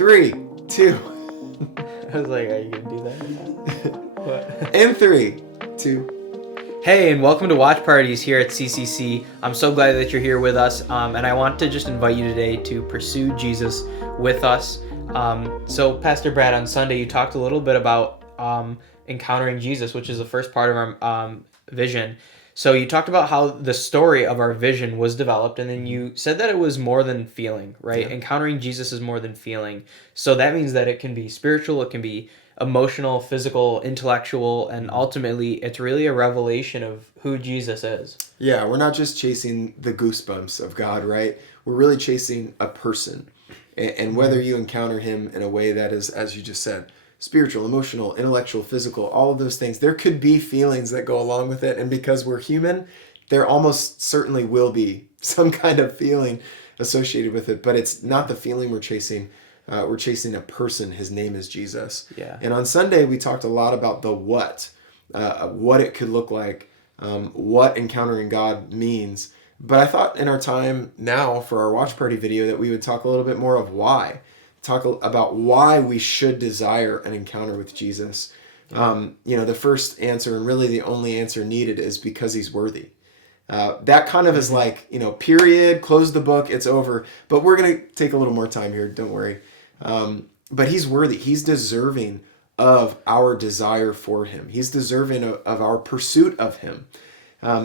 3, 2. I was like, are you going to do that? What? And 3, 2. Hey, and welcome to Watch Parties here at CCC. I'm so glad that you're here with us, and I want to just invite you today to pursue Jesus with us. So, Pastor Brad, on Sunday, you talked a little bit about encountering Jesus, which is the first part of our vision. So you talked about how the story of our vision was developed, and then you said that it was more than feeling, right? Yeah. Encountering Jesus is more than feeling. So that means that it can be spiritual, it can be emotional, physical, intellectual, and ultimately it's really a revelation of who Jesus is. Yeah, we're not just chasing the goosebumps of God, right? We're really chasing a person. And whether you encounter him in a way that is, as you just said, spiritual, emotional, intellectual, physical, all of those things, there could be feelings that go along with it. And because we're human, there almost certainly will be some kind of feeling associated with it. But it's not the feeling we're chasing. We're chasing a person. His name is Jesus. Yeah. And on Sunday, we talked a lot about the what it could look like, what encountering God means. But I thought in our time now for our watch party video that we would talk a little bit more of why. Talk about why we should desire an encounter with Jesus. Yeah. The first answer and really the only answer needed is because he's worthy. That kind of is like, period, close the book, it's over. But we're going to take a little more time here, don't worry. But he's worthy. He's deserving of our desire for him. He's deserving of our pursuit of him. I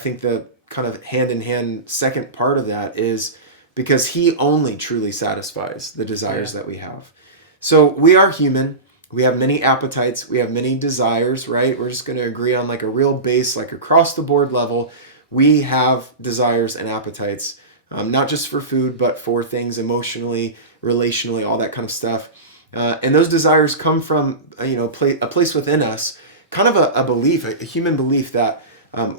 think the kind of hand-in-hand second part of that is because he only truly satisfies the desires that we have. So we are human. We have many appetites. We have many desires, right? We're just going to agree on like a real base, like across the board level. We have desires and appetites, not just for food, but for things emotionally, relationally, all that kind of stuff. And those desires come from, a place within us, kind of a belief, a human belief that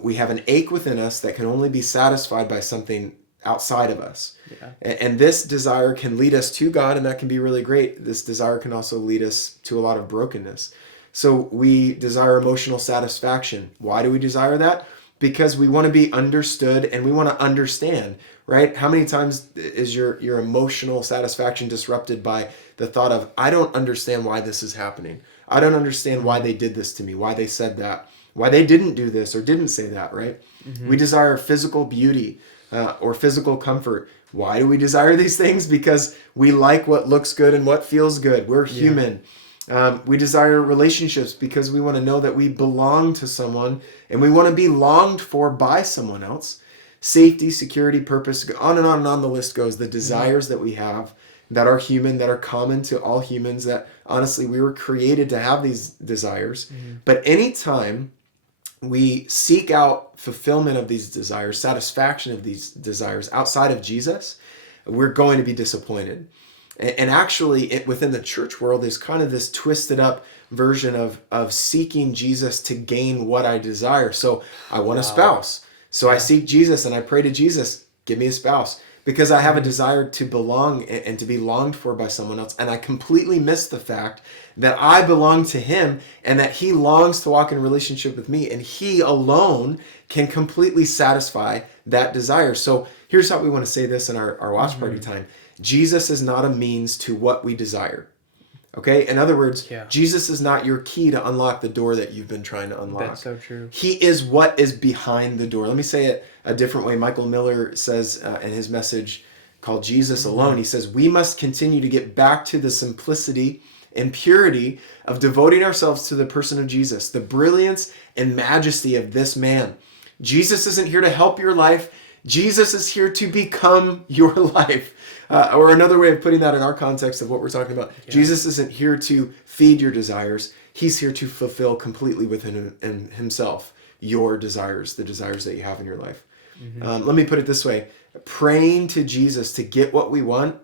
we have an ache within us that can only be satisfied by something outside of us. Yeah. And this desire can lead us to God, and that can be really great. This desire can also lead us to a lot of brokenness. So we desire emotional satisfaction. Why do we desire that? Because we want to be understood and we want to understand, right? How many times is your emotional satisfaction disrupted by the thought of, I don't understand why this is happening. I don't understand why they did this to me, why they said that, why they didn't do this or didn't say that, right? Mm-hmm. We desire physical beauty. Or physical comfort. Why do we desire these things? Because we like what looks good and what feels good. We're human. We desire relationships because we want to know that we belong to someone and we want to be longed for by someone else. Safety, security, purpose, on and on the list goes. The desires that we have that are human, that are common to all humans, that honestly we were created to have these desires. But anytime we seek out fulfillment of these desires, satisfaction of these desires outside of Jesus, we're going to be disappointed. And actually, within the church world, there's kind of this twisted up version of seeking Jesus to gain what I desire. So I want a spouse. So I seek Jesus and I pray to Jesus, give me a spouse. Because I have a desire to belong and to be longed for by someone else. And I completely miss the fact that I belong to him and that he longs to walk in a relationship with me. And he alone can completely satisfy that desire. So here's how we want to say this in our watch party time. Jesus is not a means to what we desire. Okay? In other words, Jesus is not your key to unlock the door that you've been trying to unlock. That's so true. He is what is behind the door. Let me say it a different way. Michael Miller says in his message called Jesus Alone, he says, we must continue to get back to the simplicity and purity of devoting ourselves to the person of Jesus, the brilliance and majesty of this man. Jesus isn't here to help your life. Jesus is here to become your life. Or another way of putting that in our context of what we're talking about, Jesus isn't here to feed your desires. He's here to fulfill completely within himself your desires, the desires that you have in your life. Let me put it this way. Praying to Jesus to get what we want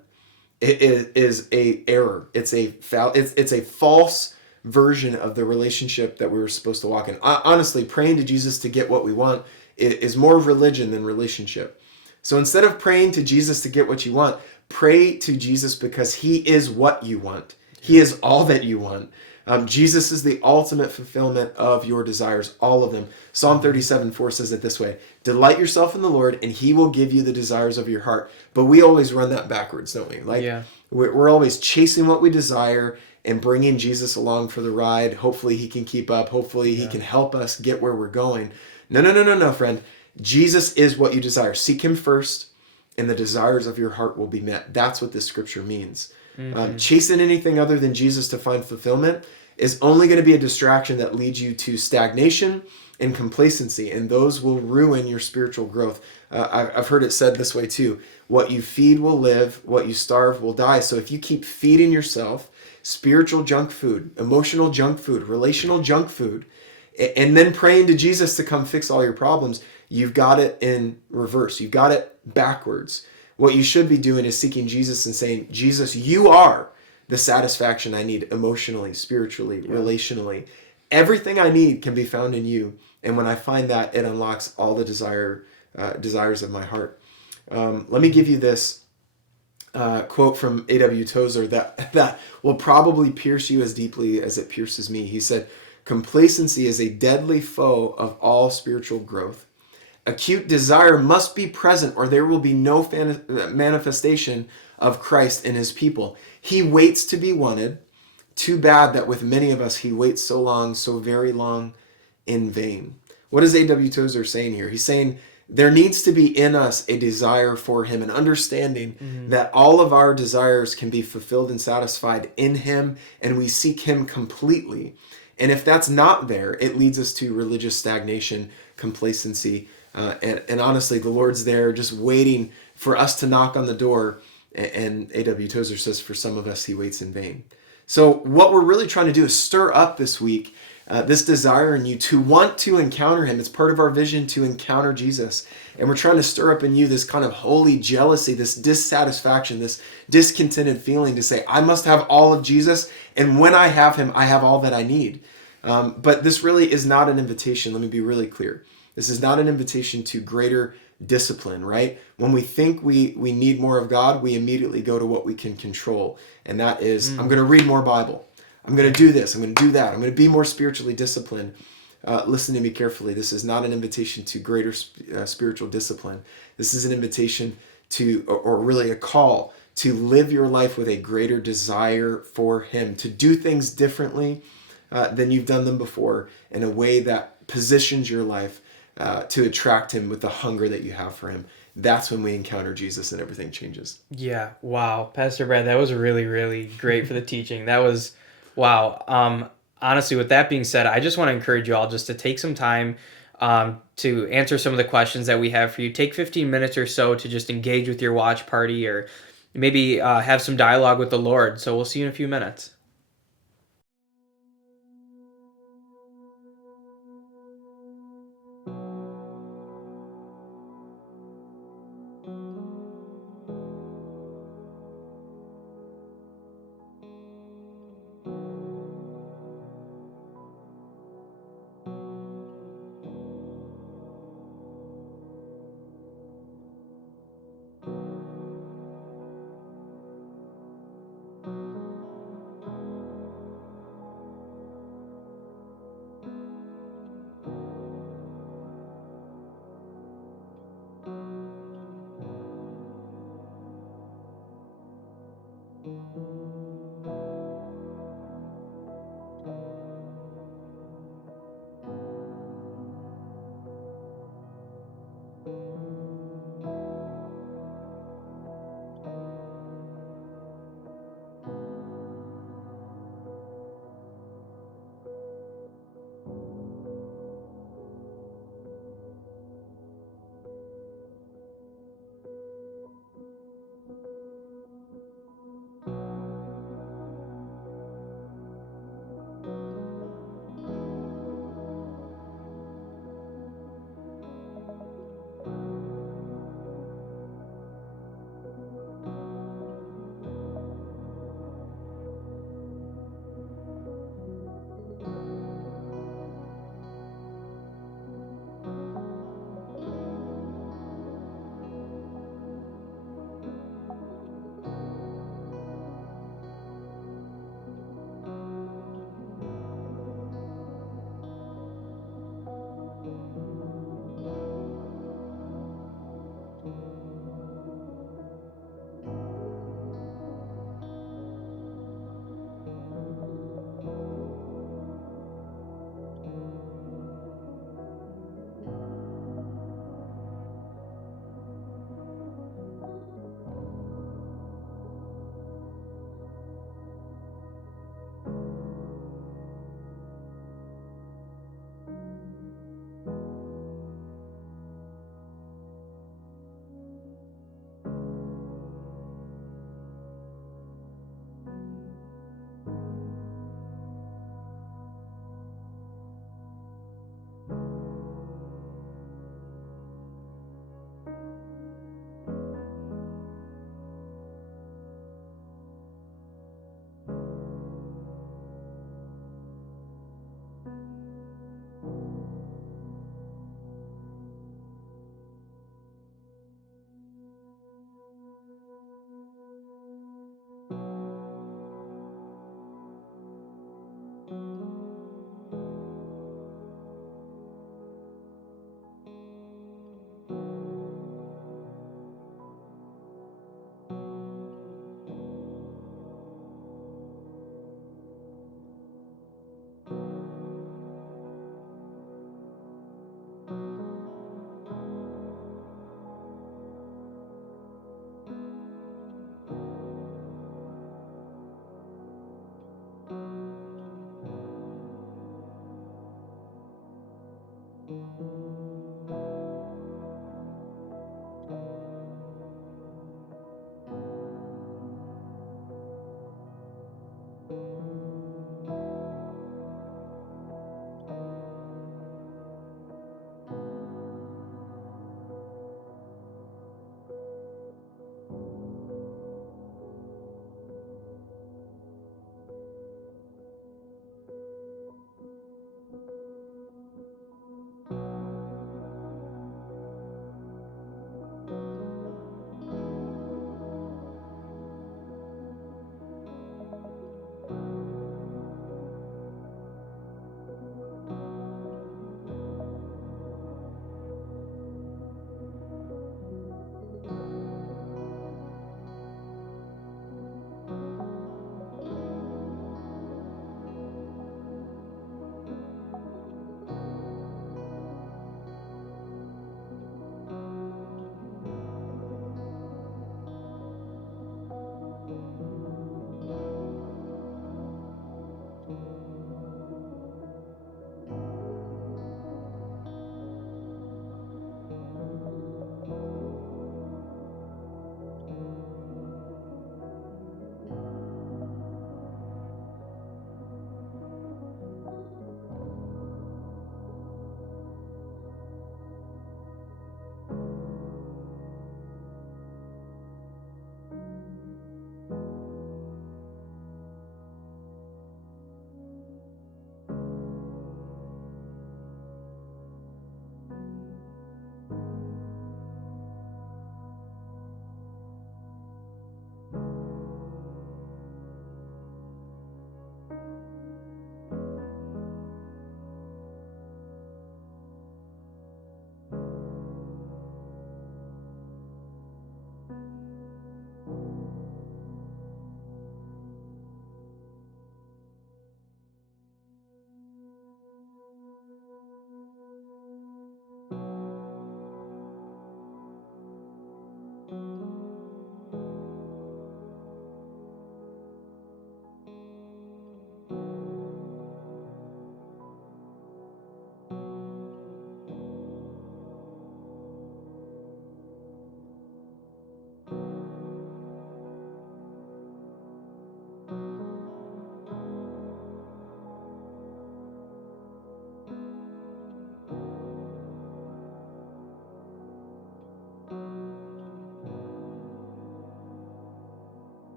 is a error. It's a false version of the relationship that we were supposed to walk in. Honestly, praying to Jesus to get what we want is more religion than relationship. So instead of praying to Jesus to get what you want, pray to Jesus because he is what you want. He is all that you want. Jesus is the ultimate fulfillment of your desires, all of them. Psalm 37:4 says it this way: delight yourself in the Lord, and he will give you the desires of your heart. But we always run that backwards, don't we? Like, Yeah. we're always chasing what we desire and bringing Jesus along for the ride. Hopefully he can keep up. Hopefully he can help us get where we're going. No, friend. Jesus is what you desire. Seek him first, and the desires of your heart will be met. That's what this scripture means. Chasing anything other than Jesus to find fulfillment is only going to be a distraction that leads you to stagnation and complacency, and those will ruin your spiritual growth. I've heard it said this way too: what you feed will live, what you starve will die. So if you keep feeding yourself spiritual junk food, emotional junk food, relational junk food, and then praying to Jesus to come fix all your problems, you've got it in reverse. You've got it backwards. What you should be doing is seeking Jesus and saying, Jesus, you are the satisfaction I need emotionally, spiritually, relationally. Everything I need can be found in you. And when I find that, it unlocks all the desires of my heart. Let me give you this quote from A.W. Tozer that will probably pierce you as deeply as it pierces me. He said, complacency is a deadly foe of all spiritual growth. Acute desire must be present, or there will be no manifestation of Christ in his people. He waits to be wanted. Too bad that with many of us, he waits so long, so very long, in vain. What is A.W. Tozer saying here? He's saying there needs to be in us a desire for him, an understanding that all of our desires can be fulfilled and satisfied in him, and we seek him completely. And if that's not there, it leads us to religious stagnation, complacency, and honestly, the Lord's there just waiting for us to knock on the door. And A.W. Tozer says, for some of us, he waits in vain. So what we're really trying to do is stir up this week this desire in you to want to encounter him. It's part of our vision to encounter Jesus. And we're trying to stir up in you this kind of holy jealousy, this dissatisfaction, this discontented feeling to say, I must have all of Jesus. And when I have him, I have all that I need. But this really is not an invitation. Let me be really clear. This is not an invitation to greater discipline, right? When we think we need more of God, we immediately go to what we can control. And that is, I'm going to read more Bible. I'm going to do this. I'm going to do that. I'm going to be more spiritually disciplined. Listen to me carefully. This is not an invitation to greater spiritual discipline. This is an invitation to, or really a call to live your life with a greater desire for him, to do things differently than you've done them before, in a way that positions your life to attract him with the hunger that you have for him. That's when we encounter Jesus and everything changes. Yeah. Wow. Pastor Brad, that was really, really great for the teaching. That was, wow. Honestly, with that being said, I just want to encourage you all just to take some time to answer some of the questions that we have for you. Take 15 minutes or so to just engage with your watch party, or maybe have some dialogue with the Lord. So we'll see you in a few minutes.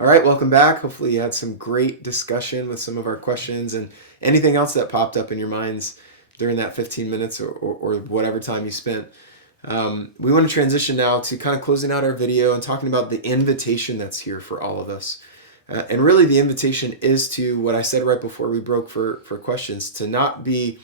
All right, welcome back. Hopefully you had some great discussion with some of our questions and anything else that popped up in your minds during that 15 minutes or whatever time you spent. We want to transition now to kind of closing out our video and talking about the invitation that's here for all of us. And really the invitation is to what I said right before we broke for questions, to not be,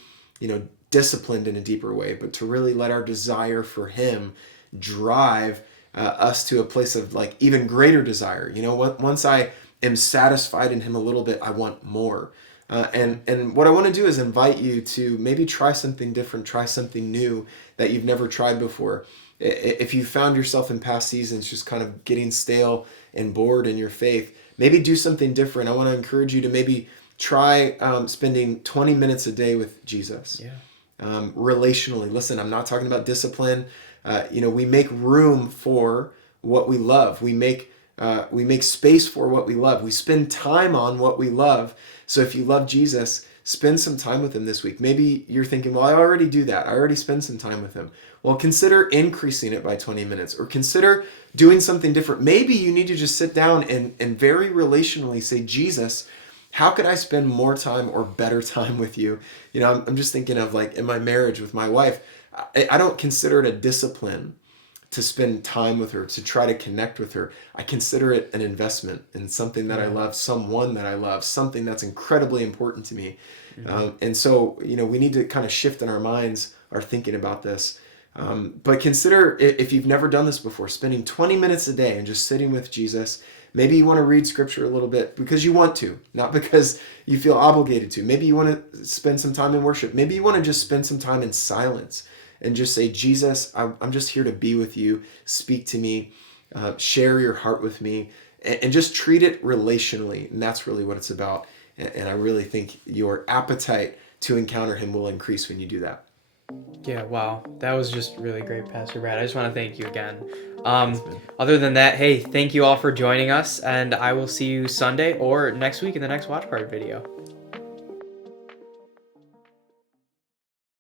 disciplined in a deeper way, but to really let our desire for Him drive us to a place of like even greater desire. Once I am satisfied in Him a little bit, I want more. And what I want to do is invite you to maybe try something different, try something new that you've never tried before. If you found yourself in past seasons just kind of getting stale and bored in your faith, maybe do something different. I want to encourage you to maybe try spending 20 minutes a day with Jesus. Yeah. Relationally. Listen, I'm not talking about discipline. We make room for what we love. We make space for what we love. We spend time on what we love. So if you love Jesus, spend some time with Him this week. Maybe you're thinking, well, I already do that. I already spend some time with Him. Well, consider increasing it by 20 minutes or consider doing something different. Maybe you need to just sit down and very relationally say, Jesus, How could I spend more time or better time with you? You know, I'm just thinking of like in my marriage with my wife, I don't consider it a discipline to spend time with her, to try to connect with her. I consider it an investment in something that I love, someone that I love, something that's incredibly important to me. And so, you know, we need to kind of shift in our minds our thinking about this. But consider, if you've never done this before, spending 20 minutes a day and just sitting with Jesus. Maybe you want to read scripture a little bit because you want to, not because you feel obligated to. Maybe you want to spend some time in worship. Maybe you want to just spend some time in silence and just say, Jesus, I'm just here to be with you. Speak to me, share your heart with me, and just treat it relationally. And that's really what it's about. And I really think your appetite to encounter him will increase when you do that. Yeah, wow. That was just really great, Pastor Brad. I just want to thank you again. Other than that, hey, thank you all for joining us, and I will see you Sunday or next week in the next Watch Party video.